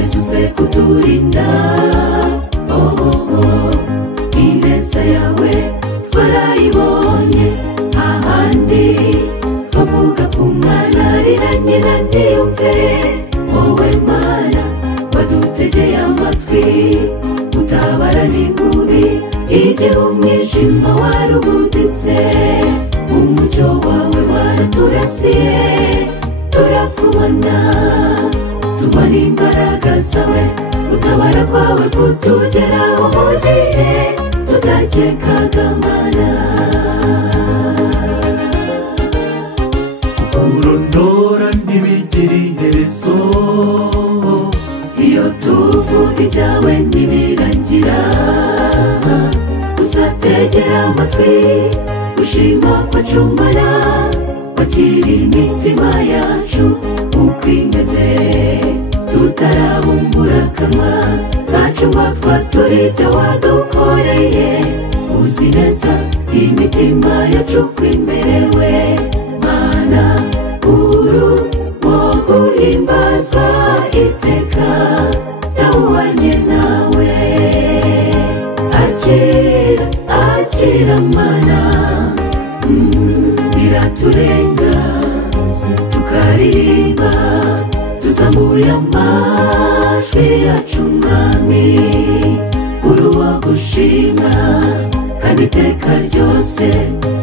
wahezutse kuturinda. Ineza yawe twarayibonye, ahandi twavuga ku mwana arira nyina ntiyumve. Wowe Mana wadutegeye amatwi, utabara n'inkubi igihe umwijima warubuditse. Umucyo wawe waraturasiye, turakubona, tubona imbaraga zawe, utabara kwawe kutugeraho mu gihe tutakekaga Mana. urondora ntibigire iherezo, iyo tuvuga ibyawe ntibirangira. Uzategera amatwi ushima kwacu Mana, wakira imitima yacu uko imeze. Tutarabumbura akanwa kacu ngo twature ibyo wadukoreye, uzi neza imitima yacu uko imerewe. Mana uru wo guhimbazwa iteka, nawubanye nawe. Akira, akira Mana, biraturenga tukaririmba, tuzamuye amajwi yacu Mwami. Uri uwo gushimwa kandi iteka ryose,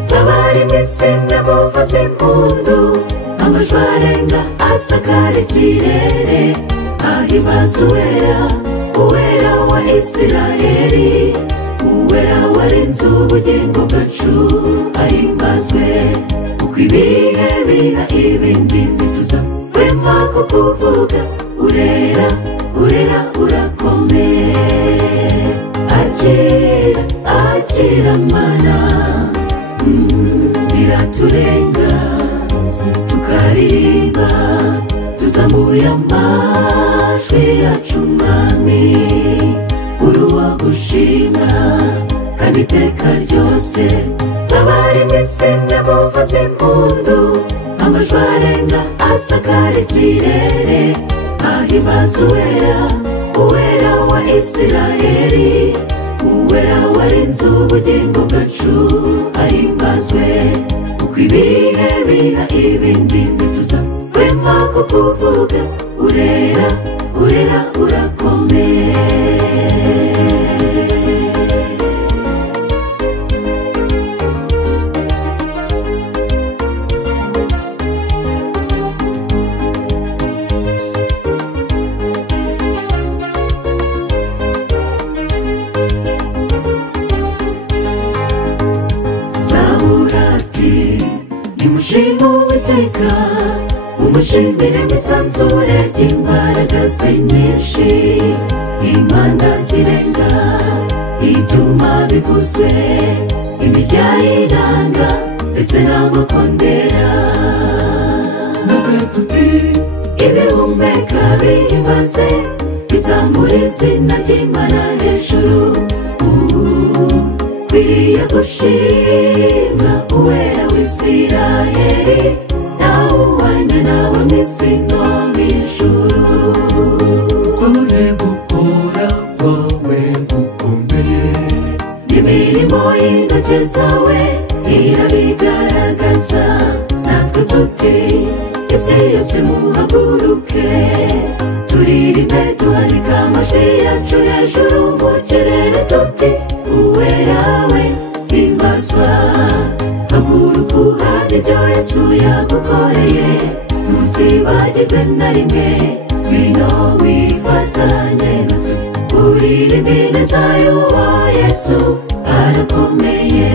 nk'abari mu isi mwe muvuze impundu, amajwi arenga asakara ikirere. Ahimbaza uwera, uwera wa Isiraheli, uwera warinze ubugingo bwacu. Ahimbazwe kuko ibihe biha ibindi bituza wema kukuvuga. Urera, urera, urakomeye. Akira, akira Mana, biraturenga tukaririmba, tuzamuye amajwi yacu Mwami. Uri uwo gushimwa kandi iteka ryose, nk'abari mu isi mwe muvuze impundu, amajwi arenga asakara ikirere. Ahimbaza uwera, uwera wa Isiraheli, uwera warinze ubugingo bwacu. Ahimbazwe kuko ibihe biha ibindi bituza wema kukuvuga. Urera, urera, urakomeye. Nimushime Uwiteka, mumushimire mwisanzure ry'imbaraga ze nyinshi. Impanda zirenga, ibyuma bivuzwe, imirya y'inanga ndetse n'amakondera. muge tuti Ibihumeka bihimbaze, bizamura izina ry'Imana hejuru. Kwiriye gushimwa uwera w'Isiraheli, nawubanye nawe mu isi no mu ijuru. twabonye gukora kwawe gukomeye, N'imirimo y'intoki zawe irabigaragaza. Natwe tuti isi yose muhaguruke, turirimbe duhanika amajwi yacu hejuru mu kirere. Tuti uwera we himbazwa, haguruka uhamye ibyo Yesu yagukoreye. Ntuzibagirwe na rimwe, ngwino wifatanye natwe uririmbe ineza y'uwo Yesu arakomeye.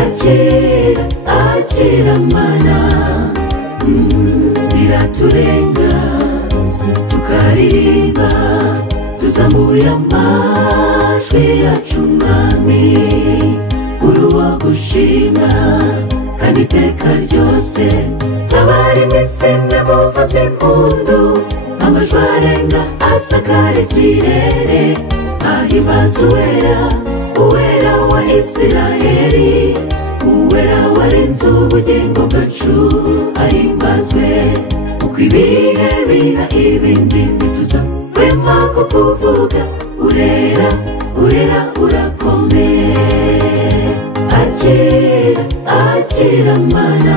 Akira, akira Mana, biraturenga tukaririmba, tuzamuye amajwi yacu Mwami. Uri uwo gushimwa kandi iteka ryose, nk'abari mu isi mwe muvuze impundu, amajwi arenga asakara ikirere. Ahimbaza uwera, uwera wa Isiraheli, uwera warinze ubugingo bwacu. Ahimbazwe kuko ibihe biha ibindi bituza ntituzahwema kukuvuga urera urera urakomeye akira akira mana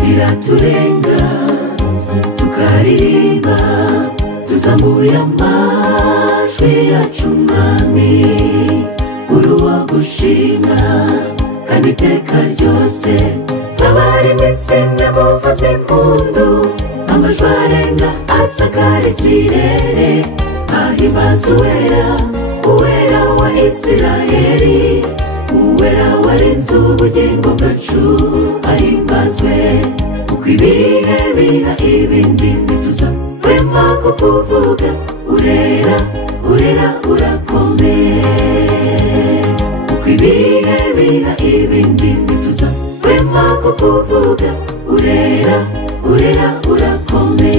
biraturenga tukaririmba tuzamuye amajwi yacu mwami uri uwo gushimwa kandi iteka ryose nk'abari mw'isi imwe muvuze impundu amajwi arenga asakara ikirere ahimbaza uwera uwera wa Isirayeli uwera warinze ubugingo bwacu ahimbazwe kuko ibihe biha ibindi ntituzahwema kukuvuga urera urera urakomeye kuko ibihe biha ibindi ntituzahwema kukuvuga urera urera urakomeye